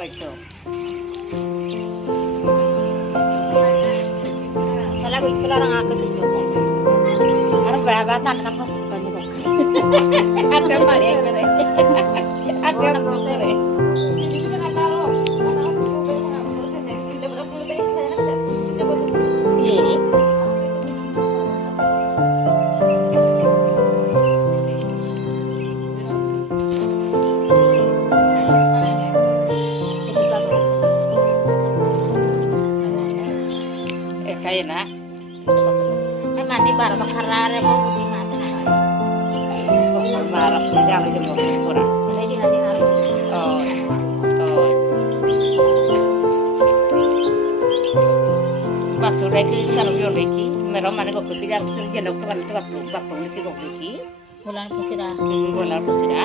হয়তো talaga ito lang ang ako dito ko. Ano ba ba tan na pa sa mo ko. Ate mari ko rin. Ate ko rin. Dito ka na taro. Ano ko ba yung mga mo sa next level ko tayo sa na. Eh. Kaya na. Naman di para makarare mo di mata na. Kung marap mo diyan di mo pura. Hindi na din halo. Oh. Oh. Bakit lagi sarap yun lagi? Meron man ko pili ang sila ko kan sa bakit ko lagi. Wala po sila.